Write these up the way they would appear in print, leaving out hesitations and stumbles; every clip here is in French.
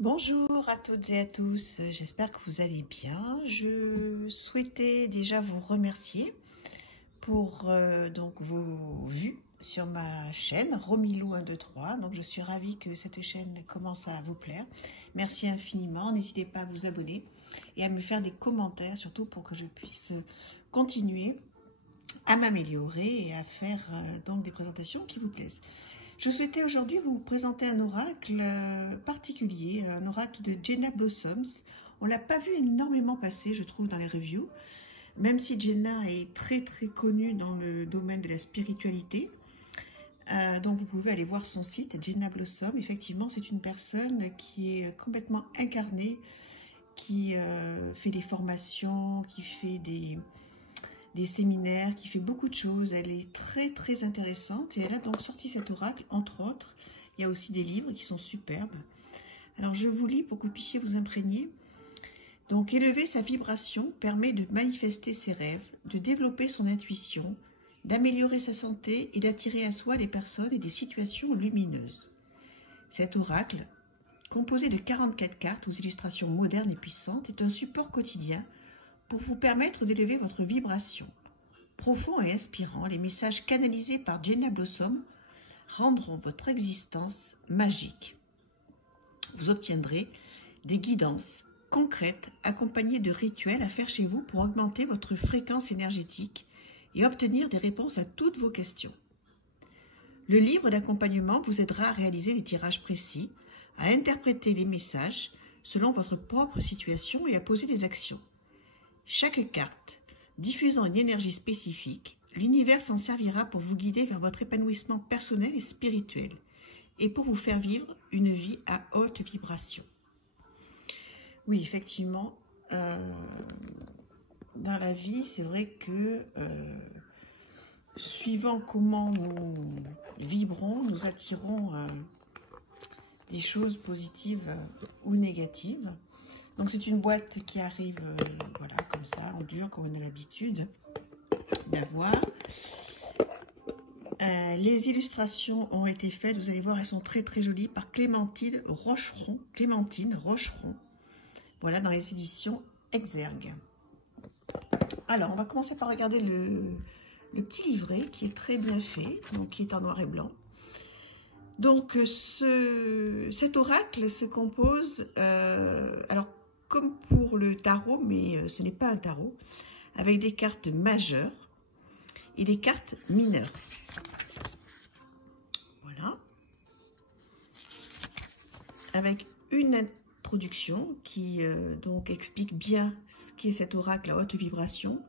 Bonjour à toutes et à tous, j'espère que vous allez bien. Je souhaitais déjà vous remercier pour donc vos vues sur ma chaîne Romilou123. Donc je suis ravie que cette chaîne commence à vous plaire. Merci infiniment, n'hésitez pas à vous abonner et à me faire des commentaires, surtout pour que je puisse continuer à m'améliorer et à faire donc des présentations qui vous plaisent. Je souhaitais aujourd'hui vous présenter un oracle particulier, un oracle de Jenna Blossoms. On ne l'a pas vu énormément passer, je trouve, dans les reviews, même si Jenna est très connue dans le domaine de la spiritualité. Donc vous pouvez aller voir son site, Jenna Blossom. Effectivement, c'est une personne qui est complètement incarnée, qui fait des formations, qui fait des séminaires, qui fait beaucoup de choses. Elle est très intéressante et elle a donc sorti cet oracle, entre autres. Il y a aussi des livres qui sont superbes. Alors je vous lis pour que vous puissiez vous imprégner. Donc élever sa vibration permet de manifester ses rêves, de développer son intuition, d'améliorer sa santé et d'attirer à soi des personnes et des situations lumineuses. Cet oracle, composé de 44 cartes aux illustrations modernes et puissantes, est un support quotidien pour vous permettre d'élever votre vibration. Profond et inspirant, les messages canalisés par Jenna Blossom rendront votre existence magique. Vous obtiendrez des guidances concrètes accompagnées de rituels à faire chez vous pour augmenter votre fréquence énergétique et obtenir des réponses à toutes vos questions. Le livre d'accompagnement vous aidera à réaliser des tirages précis, à interpréter les messages selon votre propre situation et à poser des actions. Chaque carte diffusant une énergie spécifique, l'univers s'en servira pour vous guider vers votre épanouissement personnel et spirituel et pour vous faire vivre une vie à haute vibration. Oui, effectivement, dans la vie, c'est vrai que suivant comment nous vibrons, nous attirons des choses positives ou négatives. Donc c'est une boîte qui arrive voilà, comme ça, en dur, comme on a l'habitude d'avoir. Les illustrations ont été faites, vous allez voir, elles sont très jolies, par Clémentine Rocheron. Voilà, dans les éditions Exergue. Alors, on va commencer par regarder le petit livret qui est très bien fait, donc qui est en noir et blanc. Donc cet oracle se compose, alors comme pour le tarot, mais ce n'est pas un tarot, avec des cartes majeures et des cartes mineures. Voilà. Avec une introduction qui donc explique bien ce qu'est cet oracle à haute vibration.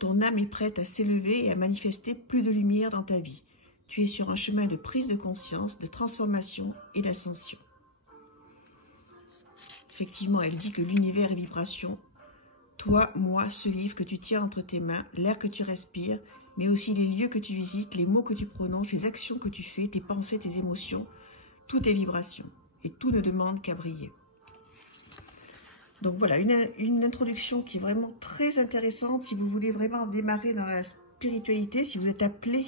Ton âme est prête à s'élever et à manifester plus de lumière dans ta vie. Tu es sur un chemin de prise de conscience, de transformation et d'ascension. Effectivement, elle dit que l'univers est vibration. Toi, moi, ce livre que tu tiens entre tes mains, l'air que tu respires, mais aussi les lieux que tu visites, les mots que tu prononces, les actions que tu fais, tes pensées, tes émotions, tout est vibration. Et tout ne demande qu'à briller. Donc voilà, une introduction qui est vraiment très intéressante si vous voulez vraiment démarrer dans la spiritualité, si vous êtes appelé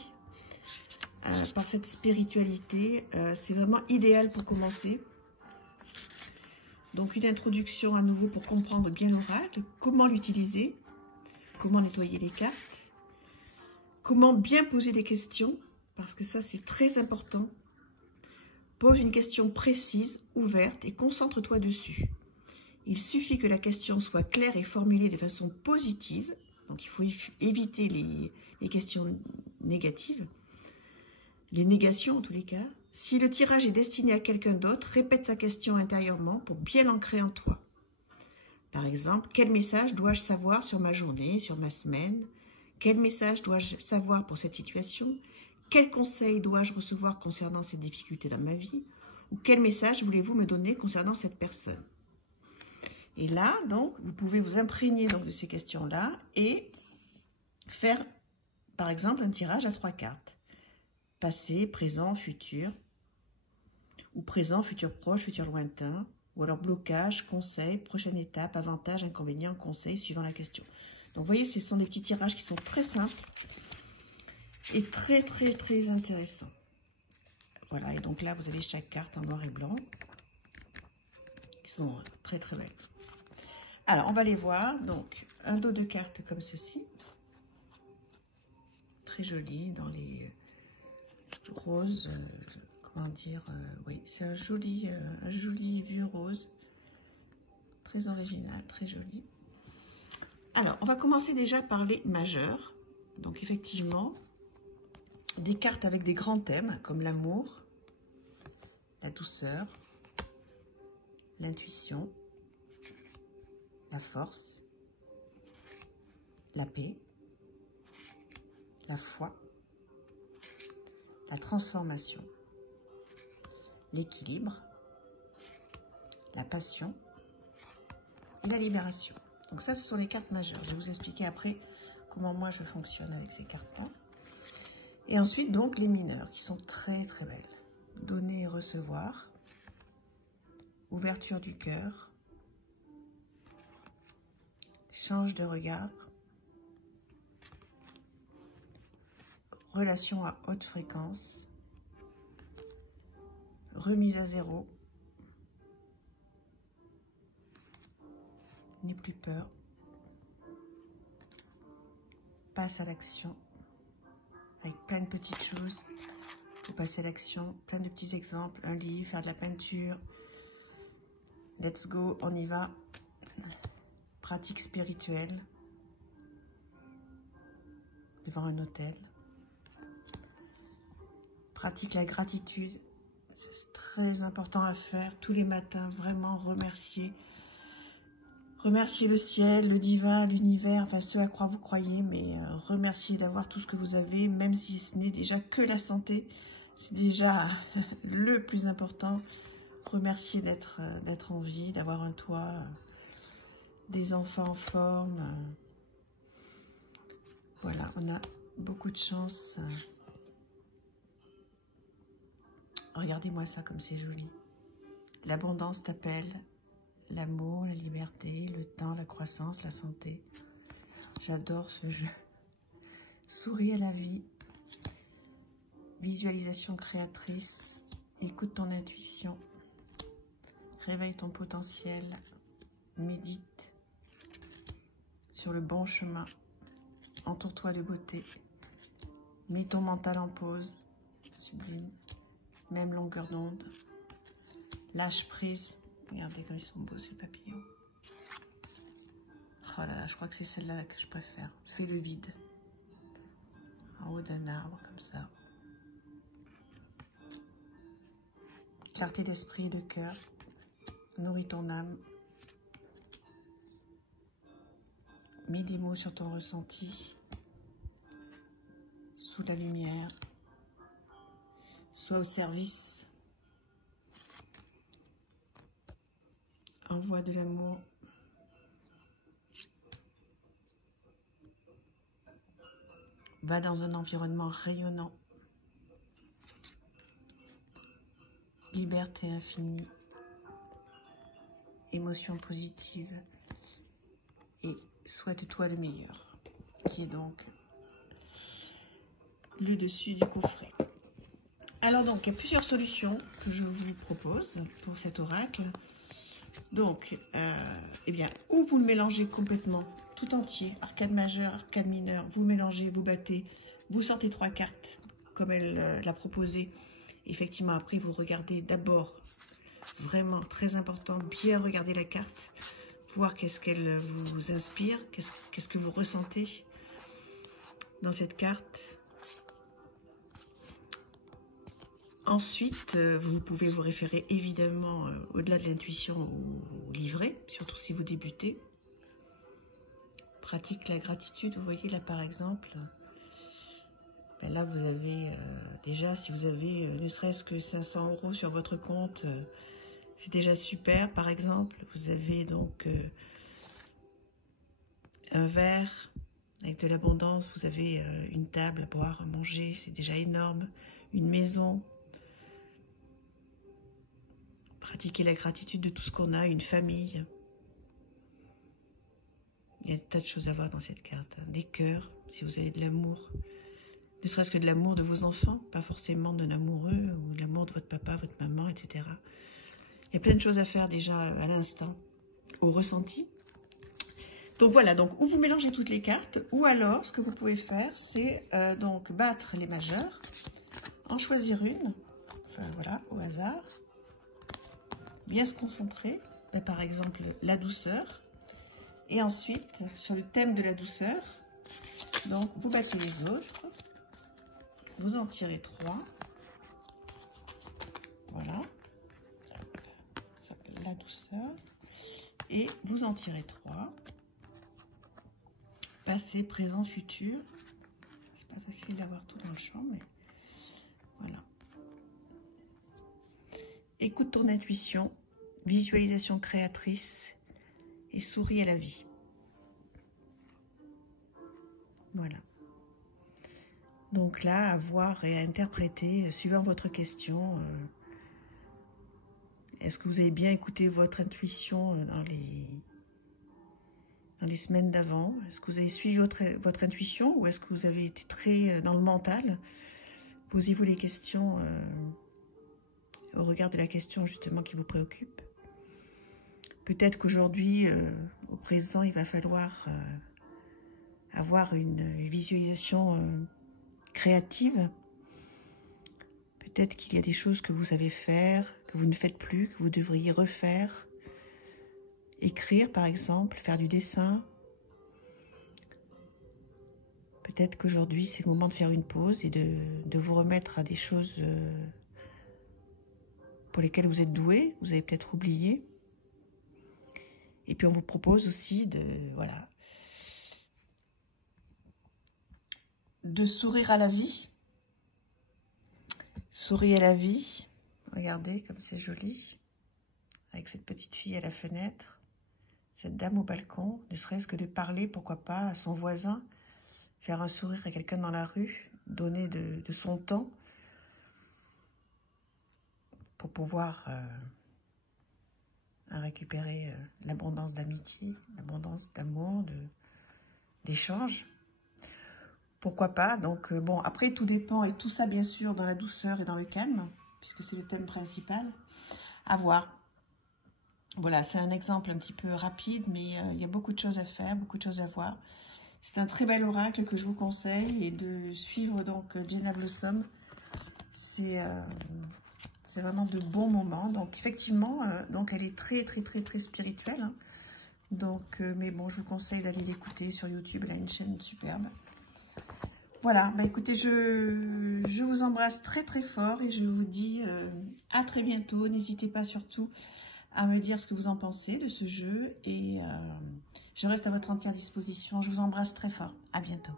par cette spiritualité, c'est vraiment idéal pour commencer. Donc une introduction à nouveau pour comprendre bien l'oracle, comment l'utiliser, comment nettoyer les cartes, comment bien poser des questions, parce que ça c'est très important. Pose une question précise, ouverte et concentre-toi dessus. Il suffit que la question soit claire et formulée de façon positive, donc il faut éviter les questions négatives, les négations en tous les cas. Si le tirage est destiné à quelqu'un d'autre, répète sa question intérieurement pour bien l'ancrer en toi. Par exemple, quel message dois-je savoir sur ma journée, sur ma semaine? Quel message dois-je savoir pour cette situation? Quel conseil dois-je recevoir concernant cette difficulté dans ma vie? Ou quel message voulez-vous me donner concernant cette personne? Et là, donc, vous pouvez vous imprégner donc, de ces questions-là et faire, par exemple, un tirage à 3 cartes. Passé, présent, futur, ou présent, futur proche, futur lointain, ou alors blocage, conseil, prochaine étape, avantage, inconvénient, conseil, suivant la question. Donc, vous voyez, ce sont des petits tirages qui sont très simples et très intéressants. Voilà, et donc là, vous avez chaque carte en noir et blanc. sont très très belles. Alors, on va les voir. Donc, un dos de cartes comme ceci. Très joli, dans les roses. Comment dire, oui, c'est un joli vieux rose. Très original, très joli. Alors, on va commencer déjà par les majeurs. Donc, effectivement, des cartes avec des grands thèmes, comme l'amour, la douceur, l'intuition, la force, la paix, la foi, la transformation, l'équilibre, la passion et la libération. Donc ça, ce sont les cartes majeures. Je vais vous expliquer après comment moi je fonctionne avec ces cartes-là. Et ensuite, donc, les mineurs, qui sont très très belles. Donner et recevoir, ouverture du cœur, change de regard, relation à haute fréquence, remise à zéro, n'aie plus peur, passe à l'action, avec plein de petites choses pour passer à l'action, plein de petits exemples, un livre, faire de la peinture, let's go, on y va, pratique spirituelle, devant un hôtel, pratique la gratitude, c'est très important à faire tous les matins, vraiment remercier. Remerciez le ciel, le divin, l'univers, enfin ce à quoi vous croyez, mais remerciez d'avoir tout ce que vous avez, même si ce n'est déjà que la santé, c'est déjà le plus important. Remerciez d'être en vie, d'avoir un toit, des enfants en forme. Voilà, on a beaucoup de chance. Regardez-moi ça comme c'est joli. L'abondance t'appelle. L'amour, la liberté, le temps, la croissance, la santé. J'adore ce jeu. Souris à la vie. Visualisation créatrice. Écoute ton intuition. Réveille ton potentiel. Médite sur le bon chemin. Entoure-toi de beauté. Mets ton mental en pause. Sublime. Même longueur d'onde. Lâche prise. Regardez comme ils sont beaux ces papillons. Oh là là, je crois que c'est celle-là que je préfère. Fais le vide. En haut d'un arbre, comme ça. Clarté d'esprit et de cœur. Nourris ton âme. Mets des mots sur ton ressenti. Sous la lumière. Sois au service. Envoie de l'amour. Va dans un environnement rayonnant. Liberté infinie. Émotion positive. Et souhaite-toi le meilleur. Qui est donc le dessus du coffret. Alors donc, il y a plusieurs solutions que je vous propose pour cet oracle. Donc, eh bien, ou vous le mélangez complètement, tout entier, arcade majeur, arcade mineur, vous mélangez, vous battez, vous sortez 3 cartes, comme elle l'a proposé. Effectivement, après, vous regardez d'abord, vraiment très important, bien regarder la carte, voir qu'est-ce qu'elle vous inspire, qu'est-ce que vous ressentez dans cette carte. Ensuite, vous pouvez vous référer évidemment, au-delà de l'intuition, au livret, surtout si vous débutez. Pratique la gratitude. Vous voyez là par exemple, ben là vous avez déjà, si vous avez ne serait-ce que 500 € sur votre compte, c'est déjà super. Par exemple, vous avez donc un verre avec de l'abondance, vous avez une table à boire, à manger, c'est déjà énorme, une maison. Pratiquer la gratitude de tout ce qu'on a, une famille. Il y a un tas de choses à voir dans cette carte. Des cœurs, si vous avez de l'amour. Ne serait-ce que de l'amour de vos enfants, pas forcément d'un amoureux ou de l'amour de votre papa, votre maman, etc. Il y a plein de choses à faire déjà à l'instant, au ressenti. Donc voilà, donc ou vous mélangez toutes les cartes, ou alors ce que vous pouvez faire, c'est donc battre les majeurs, en choisir une, enfin voilà, au hasard, bien se concentrer, par exemple la douceur, et ensuite sur le thème de la douceur, donc vous battez les autres, vous en tirez 3, voilà, la douceur, et vous en tirez 3. Passé, présent, futur. C'est pas facile d'avoir tout dans le champ, mais voilà. Écoute ton intuition, visualisation créatrice et souris à la vie. Voilà. Donc là, à voir et à interpréter, suivant votre question, est-ce que vous avez bien écouté votre intuition dans les semaines d'avant? Est-ce que vous avez suivi votre intuition ou est-ce que vous avez été très dans le mental? Posez-vous les questions au regard de la question justement qui vous préoccupe. Peut-être qu'aujourd'hui, au présent, il va falloir avoir une visualisation créative. Peut-être qu'il y a des choses que vous savez faire, que vous ne faites plus, que vous devriez refaire. Écrire par exemple, faire du dessin. Peut-être qu'aujourd'hui c'est le moment de faire une pause et de vous remettre à des choses pour lesquelles vous êtes doué, vous avez peut-être oublié. Et puis on vous propose aussi voilà, de sourire à la vie. Sourire à la vie, regardez comme c'est joli, avec cette petite fille à la fenêtre. Cette dame au balcon, ne serait-ce que de parler, pourquoi pas, à son voisin, faire un sourire à quelqu'un dans la rue, donner de son temps pour pouvoir récupérer l'abondance d'amitié, l'abondance d'amour, d'échange. Pourquoi pas? Donc bon, après tout dépend, et tout ça bien sûr dans la douceur et dans le calme, puisque c'est le thème principal, à voir. Voilà, c'est un exemple un petit peu rapide, mais il y a beaucoup de choses à faire, beaucoup de choses à voir. C'est un très bel oracle que je vous conseille, et de suivre donc Jenna Blossom, c'est vraiment de bons moments. Donc effectivement, donc elle est très spirituelle, hein. Donc, mais bon, je vous conseille d'aller l'écouter sur YouTube, elle a une chaîne superbe. Voilà, bah écoutez, je vous embrasse très fort et je vous dis à très bientôt. N'hésitez pas surtout à me dire ce que vous en pensez de ce jeu et je reste à votre entière disposition. Je vous embrasse très fort. À bientôt.